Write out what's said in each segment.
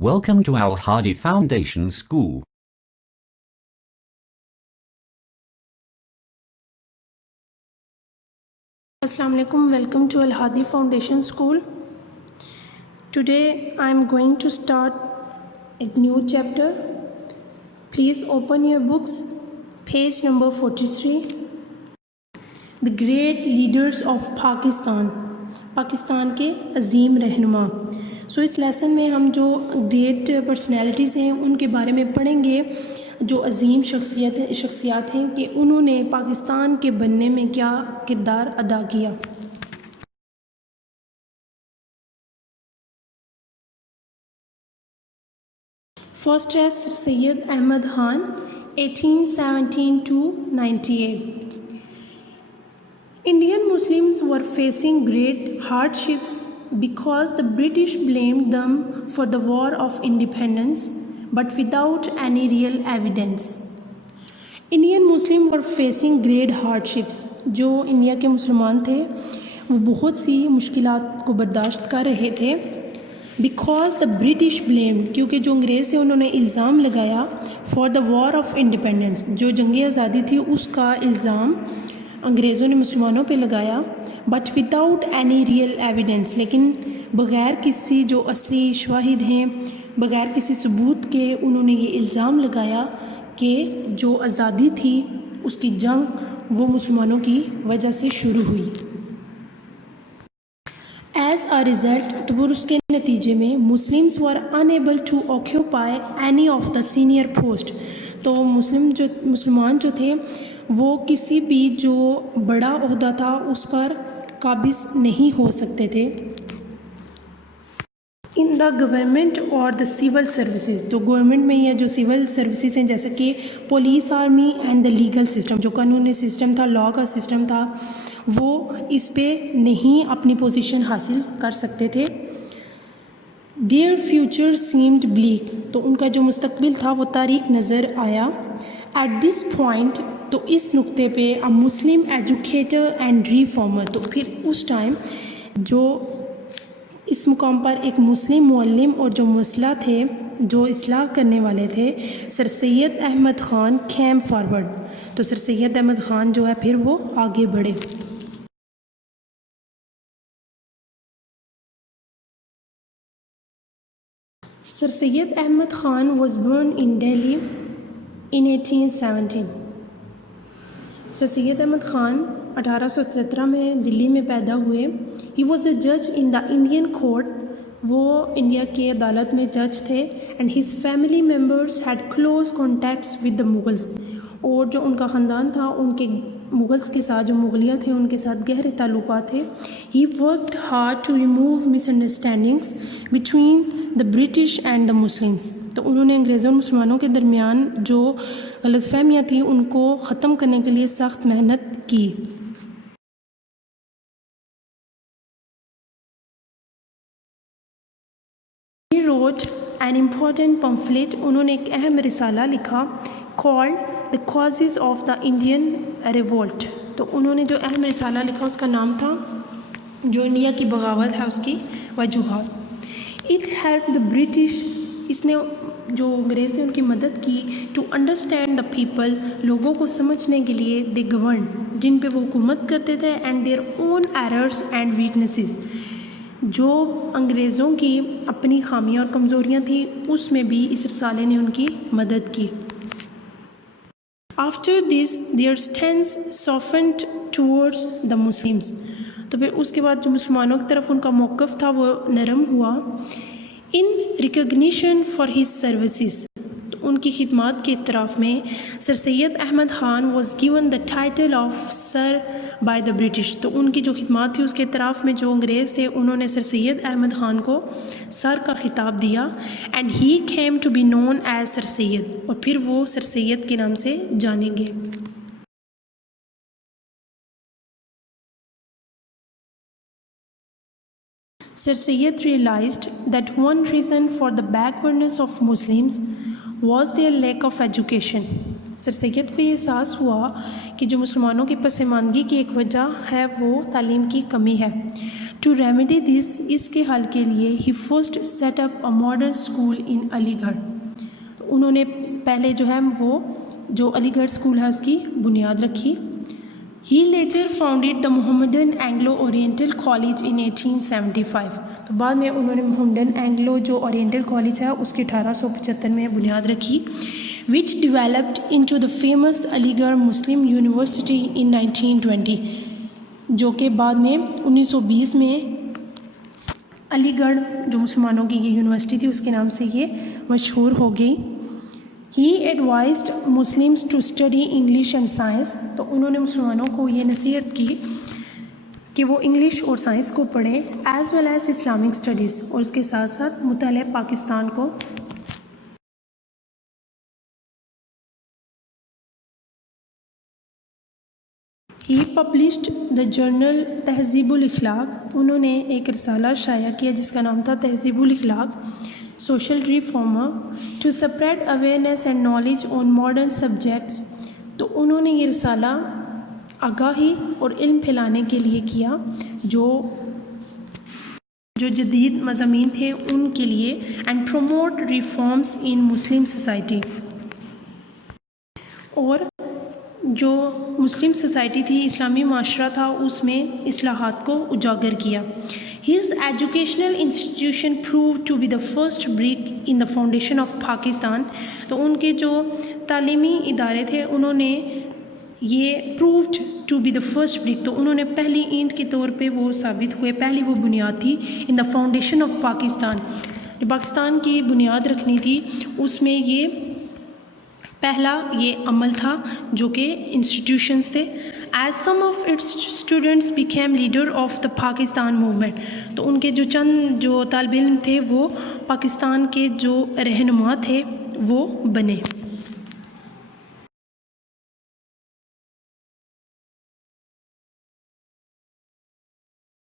Welcome to Al Hadi Foundation School. Assalamu alaikum. Welcome to Al Hadi Foundation School. Today I am going to start a new chapter. Please open your books, page number 43. The great leaders of Pakistan. Pakistan کے عظیم رہنما. اس lesson میں ہم جو great personalities ہیں ان کے بارے میں پڑھیں گے، جو عظیم شخصیات ہیں کہ انہوں نے پاکستان کے بننے میں کیا کردار ادا کیا. فرسٹ ہے سر Syed Ahmad Khan 1817 to 98. Indian Muslims were facing great hardships because the British blamed them for the war of independence, but without any real evidence. Indian Muslims were facing great hardships. جو انڈیا کے مسلمان تھے وہ بہت سی مشکلات کو برداشت کر رہے تھے. Because the British blamed، کیونکہ جو انگریز تھے انہوں نے الزام لگایا for the war of independence، جو جنگ آزادی تھی اس کا الزام انگریزوں نے مسلمانوں پہ لگایا. But without any real evidence, لیکن بغیر کسی جو اصلی شواہد ہیں، بغیر کسی ثبوت کے انہوں نے یہ الزام لگایا کہ جو آزادی تھی اس کی جنگ وہ مسلمانوں کی وجہ سے شروع ہوئی. ایز اے رزلٹ، تو پھر اس کے نتیجے میں Muslims were unable to occupy any of the senior post. تو مسلمان جو تھے وہ کسی بھی جو بڑا عہدہ تھا اس پر قابض نہیں ہو سکتے تھے. ان دا گورنمنٹ اور دا سول سروسز، تو گورنمنٹ میں یا جو سول سروسز ہیں جیسے کہ police, army and the legal system, جو قانونی سسٹم تھا، لاء کا سسٹم تھا، وہ اس پہ نہیں اپنی پوزیشن حاصل کر سکتے تھے. دیئر فیوچر سیمڈ بلیک، تو ان کا جو مستقبل تھا وہ تاریک نظر آیا. ایٹ دس پوائنٹ، تو اس نقطے پہ اے مسلم ایجوکیٹر اینڈ ریفارمر، تو پھر اس ٹائم جو اس مقام پر ایک مسلم معلم اور جو مسلح تھے، جو اصلاح کرنے والے تھے، سر سید احمد خان کیم فارورڈ. تو سر سید احمد خان جو ہے پھر وہ آگے بڑھے. Sir Syed Ahmad Khan was born in Delhi in 1817. Sir Syed Ahmad Khan 1817 میں دلی میں پیدا ہوئے. ہی واز اے جج ان دا انڈین کورٹ، وہ انڈیا کی عدالت میں جج تھے. And his family members had close contacts with the Mughals, اور جو ان کا خاندان تھا ان کے مغلس کے ساتھ، جو مغلیہ تھے ان کے ساتھ گہرے تعلقات تھے. He worked hard to remove misunderstandings between the British and the Muslims. تو انہوں نے انگریزوں اور مسلمانوں کے درمیان جو غلط فہمیاں تھیں ان کو ختم کرنے کے لیے سخت محنت کی. He wrote an important pamphlet، انہوں نے ایک اہم رسالہ لکھا called The Causes of the Indian Revolt. تو انہوں نے جو اہم رسالہ لکھا اس کا نام تھا جو انڈیا کی بغاوت ہے اس کی وجوہات. It helped the British، اس نے جو انگریز تھے ان کی مدد کی ٹو انڈرسٹینڈ دا پیپل، لوگوں کو سمجھنے کے لیے، دے گورن، جن پہ وہ حکومت کرتے تھے، and their own errors and weaknesses, جو انگریزوں کی اپنی خامیاں اور کمزوریاں تھیں اس میں بھی اس رسالے نے ان کی مدد کی. After this their stance softened towards the Muslims, تو پھر اس کے بعد جو مسلمانوں کی طرف ان کا موقف تھا وہ نرم ہوا. In recognition for his services, تو ان کی خدمات کے اعتراف میں Sir Syed Ahmad Khan was given the title of Sir by the British. تو ان کی جو خدمات تھی اس کے اعتراف میں جو انگریز تھے انہوں نے سر سید احمد خان کو سر کا خطاب دیا. And he came to be known as Sir Syed, اور پھر وہ سر سید کے نام سے جانیں گے. Sir Syed realized that one reason for the backwardness of Muslims was their lack of education. سر سید کو یہ احساس ہوا کہ جو مسلمانوں کی پسماندگی کی ایک وجہ ہے وہ تعلیم کی کمی ہے. ٹو ریمیڈی دس، اس کے حل کے لیے he first set up a modern school in Aligarh, انہوں نے پہلے جو ہے وہ جو علی گڑھ اسکول ہے اس کی بنیاد رکھی. He later founded the Muhammadan Anglo Oriental College in 1875، تو بعد میں انہوں نے محمدن اینگلو جو اورینٹل کالج ہے اس کی 1875 میں بنیاد رکھی. Which developed into the famous Aligarh Muslim university ان 1920، جو کہ بعد میں 1920 میں علی گڑھ جو مسلمانوں کی یہ یونیورسٹی تھی اس کے نام سے یہ مشہور ہو گئی. He advised Muslims to study English and science, تو انہوں نے مسلمانوں کو یہ نصیحت کی کہ وہ انگلش اور سائنس کو پڑھیں، as well as Islamic studies, اور اس کے ساتھ ساتھ مطالعہ پاکستان کو. ہی پبلشڈ دا جرنل تہذیب الاخلاق، انہوں نے ایک رسالہ شائع کیا جس کا نام تھا Tahzeeb ul Akhlaq. Social reformer to spread awareness and knowledge on modern subjects, تو انہوں نے یہ رسالہ آگاہی اور علم پھیلانے کے لیے کیا جو جدید مضامین تھے ان کے لیے. And promote reforms in Muslim society, اور جو مسلم سوسائٹی تھی، اسلامی معاشرہ تھا، اس میں اصلاحات کو اجاگر کیا. His educational institution proved to be the first brick in the foundation of Pakistan, تو ان کے جو تعلیمی ادارے تھے انہوں نے یہ proved to be the first brick, تو انہوں نے پہلی اینٹ کے طور پہ وہ ثابت ہوئے، پہلی وہ بنیاد تھی ان دا فاؤنڈیشن آف پاکستان، جو پاکستان کی بنیاد رکھنی تھی اس میں یہ پہلا یہ عمل تھا جو کہ انسٹیٹیوشنس تھے. As some of its students became leader of the Pakistan movement, تو ان کے جو چند جو طالب علم تھے وہ پاکستان کے جو رہنما تھے وہ بنے.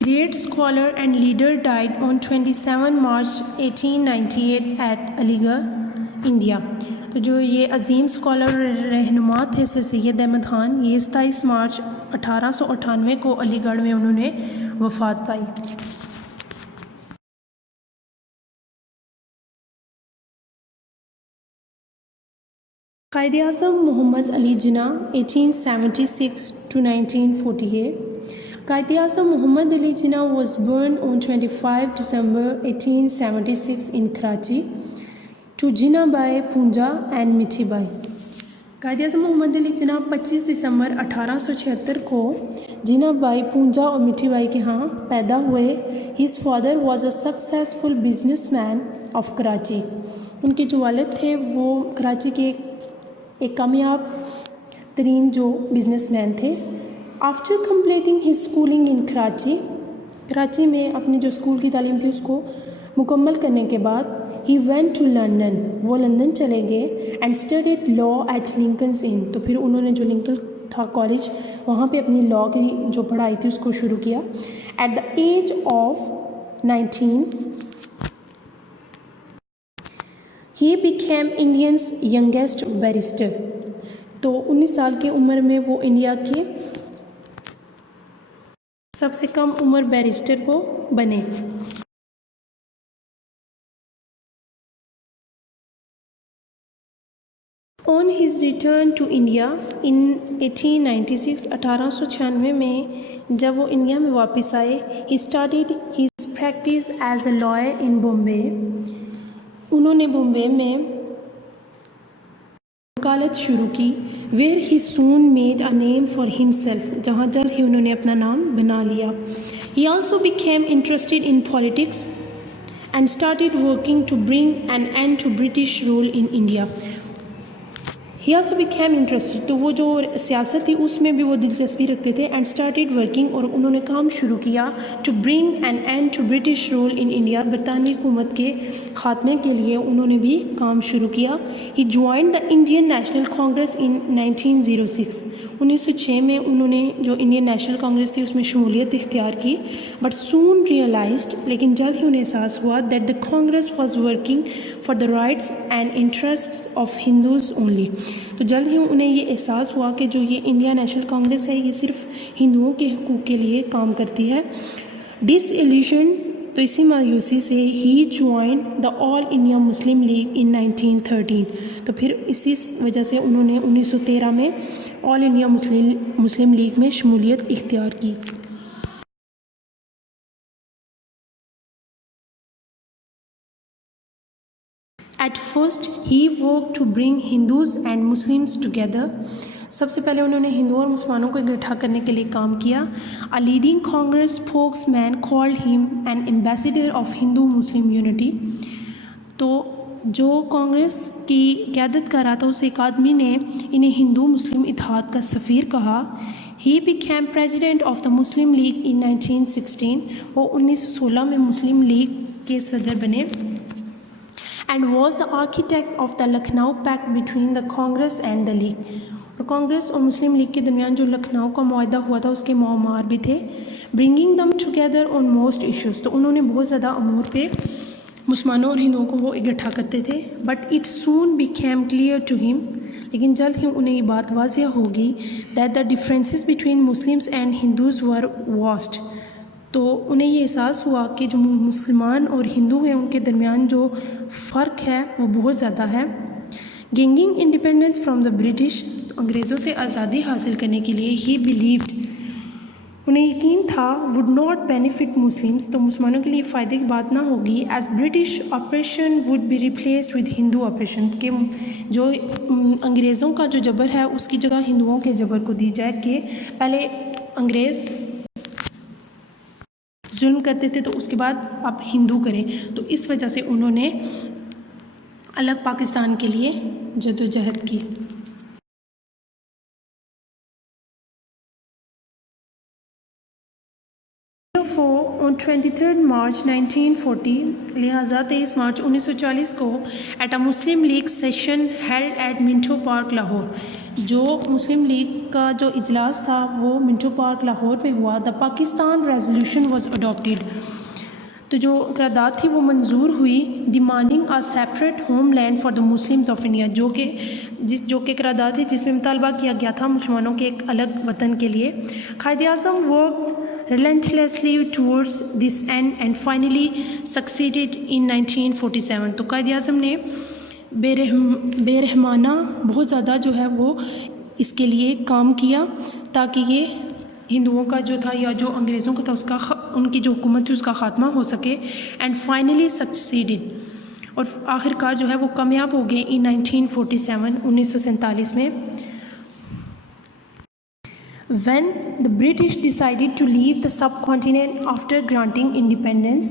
Great scholar and leader died on 27 March 1898 at Aligarh, India. تو جو یہ عظیم اسکالر رہنما تھے سر سید احمد خان، یہ 27 مارچ 1898 کو علی گڑھ میں انہوں نے وفات پائی. قائد اعظم محمد Ali Jinnah 1876 to 1948. Quaid Azam Muhammad Ali Jinnah was born on 25 December 1876 in Karachi to Jinnah Bai Punja and Mithi Bai. Quaid Azam محمد علی جناح 25 دسمبر 1876 کو جناح بائی پونجا اور مٹھی بائی کے ہاں پیدا ہوئے. His father was a successful businessman of Karachi, ان کے جو والد تھے وہ کراچی کے ایک کامیاب ترین جو بزنس مین تھے. آفٹر کمپلیٹنگ ہز اسکولنگ ان کراچی میں اپنی جو اسکول کی تعلیم تھی اس کو مکمل کرنے کے بعد ہی وینٹ ٹو لنڈن، وہ لندن چلے گئے. And studied law at Lankans ان، تو پھر انہوں نے جو لنکن تھا کالج وہاں پہ اپنی لا کی جو پڑھائی تھی اس کو شروع کیا. At the age of 19 he became India's youngest barrister, تو 19 سال کی عمر میں وہ انڈیا کے سب سے کم عمر بیرسٹر کو بنے. On his return to India in 1896، 1896 میں جب وہ انڈیا میں واپس آئے، he started his practice as a lawyer in Bombay. انہوں نے بامبے میں وکالت شروع کی. Where he soon made a name for himself, جہاں جلد ہی انہوں نے اپنا نام بنا لیا. He also became interested in politics and started working to bring an end to British rule in India. He also became interested, تو وہ جو سیاست تھی اس میں بھی وہ دلچسپی رکھتے تھے. اینڈ اسٹارٹیڈ ورکنگ، اور انہوں نے کام شروع کیا to bring an end to British rule in India, برطانوی حکومت کے خاتمے کے لیے انہوں نے بھی کام شروع کیا. He joined the Indian National Congress in 1906، 1906 میں انہوں نے جو انڈین نیشنل کانگریس تھی اس میں شمولیت اختیار کی. بٹ سون ریئلائزڈ، لیکن جلد ہی انہیں احساس ہوا that the Congress was working for the rights and interests of Hindus only. تو جلد ہی انہیں یہ احساس ہوا کہ جو یہ انڈیا نیشنل کانگریس ہے یہ صرف ہندوؤں کے حقوق کے لیے کام کرتی ہے. ڈس تو اسی مایوسی سے ہی جوائنڈ دا آل انڈیا مسلم لیگ ان 1913. تو پھر اسی وجہ سے انہوں نے 1913 میں آل انڈیا مسلم لیگ میں شمولیت اختیار کی. At first, he worked to bring Hindus and Muslims together. سب سے پہلے انہوں نے ہندوؤں اور مسلمانوں کو اکٹھا کرنے کے لیے کام کیا. A leading Congress spokesman called him an ambassador of Hindu-Muslim unity. تو جو کانگریس کی قیادت کر رہا تھا اس ایک آدمی نے انہیں ہندو مسلم اتحاد کا سفیر کہا. He became president of the Muslim League in 1916. وہ 1916 میں مسلم لیگ کے صدر بنے. And was the architect of the Lucknow Pact between the Congress and the League. اور کانگریس اور مسلم لیگ کے درمیان جو لکھنؤ کا معاہدہ ہوا تھا اس کے معمار بھی تھے. Bringing them together on most issues. تو انہوں نے بہت زیادہ امور پہ مسلمانوں اور ہندوؤں کو وہ اکٹھا کرتے تھے. But it soon became clear to him. لیکن جلد ہی انہیں یہ بات واضح ہوگی that the differences between Muslims and Hindus were vast. تو انہیں یہ احساس ہوا کہ جو مسلمان اور ہندو ہیں ان کے درمیان جو فرق ہے وہ بہت زیادہ ہے. Gaining independence from the British. انگریزوں سے آزادی حاصل کرنے کے لیے ہی بلیوڈ. انہیں یقین تھا وڈ ناٹ بینیفٹ مسلمس. تو مسلمانوں کے لیے فائدے کی بات نہ ہوگی. As British oppression would be replaced with Hindu oppression. کہ جو انگریزوں کا جو جبر ہے اس کی جگہ ہندوؤں کے جبر کو دی جائے کہ پہلے انگریز ظلم کرتے تھے تو اس کے بعد اب ہندو کریں. تو اس وجہ سے انہوں نے الگ پاکستان کے لیے جدوجہد کی. On 23 March 1940 لہٰذا 23 مارچ 1940 کو at a Muslim League session held at Minto Park Lahore. جو مسلم لیگ کا جو اجلاس تھا وہ منٹو پارک لاہور میں ہوا. The Pakistan resolution was adopted. تو جو قرارداد تھی وہ منظور ہوئی. Demanding a separate homeland for the Muslims of India. جو کہ قرارداد ہے جس میں مطالبہ کیا گیا تھا مسلمانوں کے ایک الگ وطن کے لیے. Quaid Azam work relentlessly towards this end and finally succeeded in 1947. تو قائد اعظم نے بے رحمانہ بہت زیادہ جو ہے وہ اس کے لیے کام کیا تاکہ یہ ہندوؤں کا جو تھا یا جو انگریزوں کا تھا اس کا ان کی جو حکومت تھی اس کا خاتمہ ہو سکے. And finally succeeded. اور آخر کار جو ہے وہ کامیاب ہو گئے ان 1947 1947 میں. When the British decided to leave the subcontinent after granting independence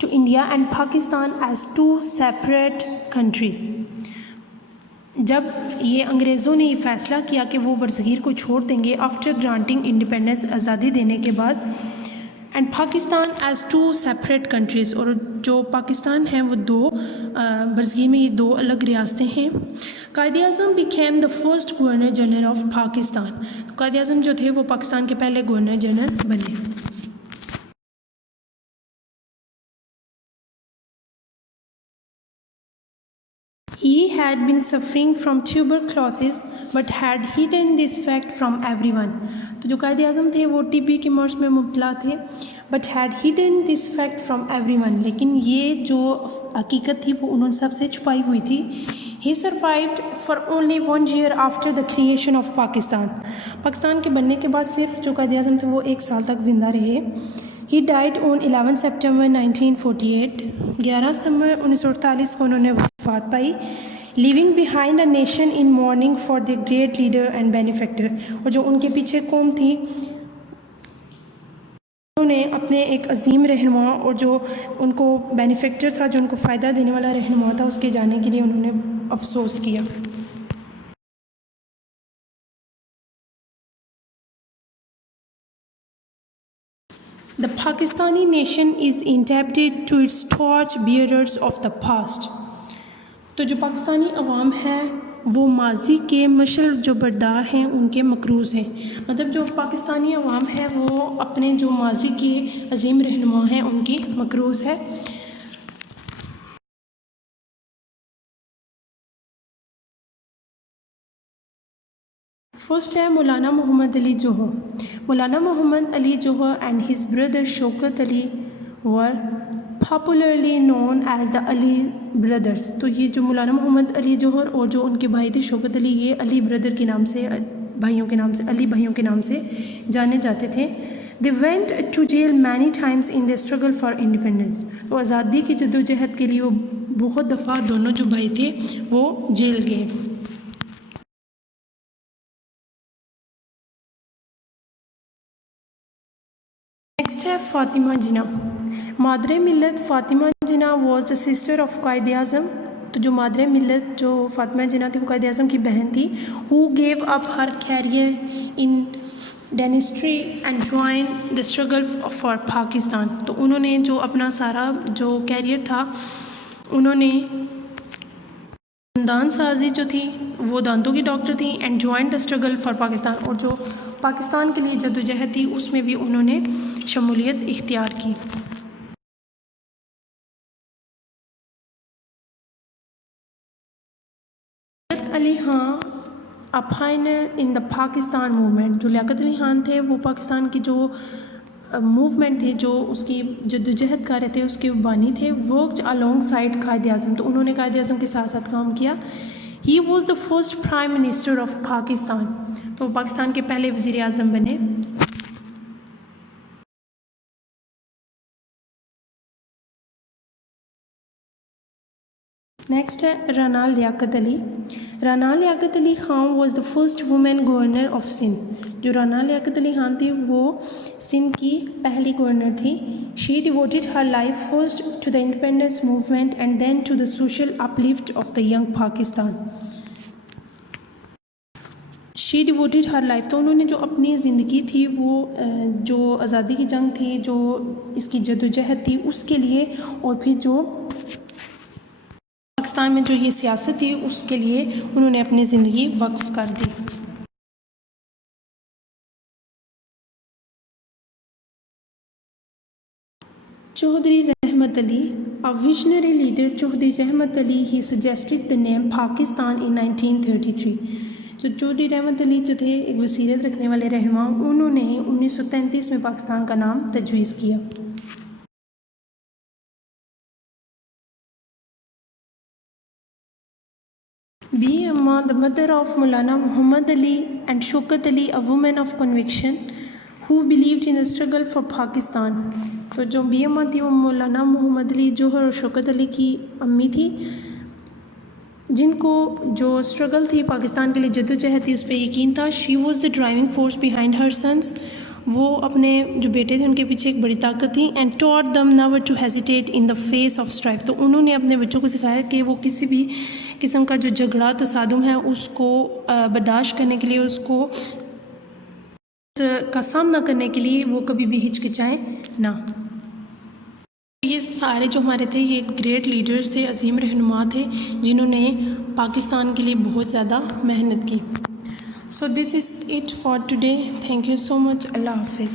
to India and Pakistan as two separate countries. جب یہ انگریزوں نے یہ فیصلہ کیا کہ وہ برصغیر کو چھوڑ دیں گے آفٹر گرانٹنگ انڈیپینڈنس آزادی دینے کے بعد. And Pakistan as two separate countries. اور جو پاکستان ہیں وہ دو برصغیر میں یہ دو الگ ریاستیں ہیں. Quaid Azam became the first governor general of Pakistan. Quaid Azam جو تھے وہ پاکستان کے پہلے گورنر جنرل بنے. He had been suffering from tuberculosis but had hidden this fact from everyone. تو جو قائد اعظم تھے وہ ٹی بی کے مرض میں مبتلا تھے. but had hidden this fact from everyone. لیکن یہ جو حقیقت تھی وہ انہوں نے سب سے چھپائی ہوئی تھی. He survived for only 1 year after the creation of Pakistan. Pakistan کے بننے کے بعد صرف جو قائد اعظم تھے وہ 1 سال تک زندہ رہے. He died on 11 September 1948. 11 ستمبر 1948 کو انہوں نے وفات پائی. Leaving behind a nation in mourning for their great leader and benefactor. اور جو ان کے پیچھے قوم تھی انہوں نے اپنے ایک عظیم رہنما اور جو ان کو بینیفیکٹر تھا جو ان کو فائدہ دینے والا رہنما تھا اس کے جانے کے لیے انہوں نے افسوس کیا. The Pakistani nation is indebted to its torch bearers of the past. تو جو پاکستانی عوام ہے وہ ماضی کے مشعل جو بردار ہیں ان کے مقروض ہیں. مطلب جو پاکستانی عوام ہے وہ اپنے جو ماضی کے عظیم رہنما ہیں ان کی مقروض ہے. First ہے مولانا محمد علی جوہر. مولانا محمد Ali Jauhar and his brother Shaukat Ali were popularly known as the Ali brothers. تو یہ جو مولانا محمد علی جوہر اور جو ان کے بھائی تھے شوکت علی، یہ علی بردر کے نام سے، بھائیوں کے نام سے، علی بھائیوں کے نام سے جانے جاتے تھے. They went to jail many times in the struggle for independence. تو آزادی کی جدوجہد کے لیے وہ بہت دفعہ دونوں جو بھائی تھے وہ جیل گئے. نیکسٹ ہے فاطمہ جناح. مادر ملت فاطمہ جناح was the sister of Quaid Azam. تو جو مادر ملت جو فاطمہ جناح تھی وہ قائد اعظم کی بہن تھی. Who gave up her career in dentistry and join the struggle for Pakistan. تو انہوں نے جو اپنا سارا جو کیریئر تھا انہوں نے دندان سازی جو تھی وہ دانتوں کی ڈاکٹر تھی and join the struggle for Pakistan. اور جو پاکستان کے لیے جدوجہد تھی اس میں بھی انہوں نے شمولیت اختیار کی. Ali Khan a pioneer in the Pakistan movement. جو لیاقت علی خان تھے وہ پاکستان کی جو موومنٹ تھی، جو اس کی جدوجہد کر رہے تھے، اس کے بانی تھے. Worked along side Quaid Azam. تو انہوں نے قائد اعظم کے ساتھ ساتھ کام کیا. He was the first prime minister of Pakistan. تو پاکستان کے پہلے وزیر اعظم بنے. نیکسٹ ہے Rana Liaquat Ali. Rana Liaquat Ali Khan was the first woman governor of Sindh. جو رانا لیاقت علی خان تھی وہ سندھ کی پہلی گورنر تھی. She devoted her life first to the independence movement and then to the social uplift of the young Pakistan. She devoted her life. تو انہوں نے جو اپنی زندگی تھی وہ جو آزادی کی جنگ تھی، جو اس کی جدوجہد تھی اس کے لیے، اور پھر جو پاکستان میں جو یہ سیاست تھی اس کے لیے انہوں نے اپنی زندگی وقف کر دی. Chaudhry Rahmat Ali. A visionary leader, Chaudhry Rahmat Ali, he suggested the name Pakistan in 1933. جو چودھری رحمت علی جو تھے ایک بصیرت رکھنے والے رہنما، انہوں نے 1933 میں پاکستان کا نام تجویز کیا. بی اما, the mother of Maulana Muhammad Ali and Shaukat Ali, a woman of conviction who believed in the struggle for Pakistan. تو جو بی اما تھی وہ مولانا محمد علی جوہر اور شوکت علی کی امی تھی، جن کو جو اسٹرگل تھی پاکستان کے لیے جدوجہد تھی اس پہ یقین تھا. She was the driving force behind Hare since. وہ اپنے جو بیٹے تھے ان کے پیچھے ایک بڑی طاقت تھی. And taught them never to hesitate in the face of strife. تو انہوں نے اپنے بچوں کو سکھایا کہ وہ کسی بھی قسم کا جو جھگڑا تصادم ہے اس کو برداشت کرنے کے لیے، اس کو کا سامنا کرنے کے لیے وہ کبھی بھی ہچکچائیں نہ. یہ سارے جو ہمارے تھے یہ گریٹ لیڈرز تھے، عظیم رہنما تھے جنہوں نے پاکستان کے لیے بہت زیادہ محنت کی. So this is it for today. Thank you so much. Allah Hafiz.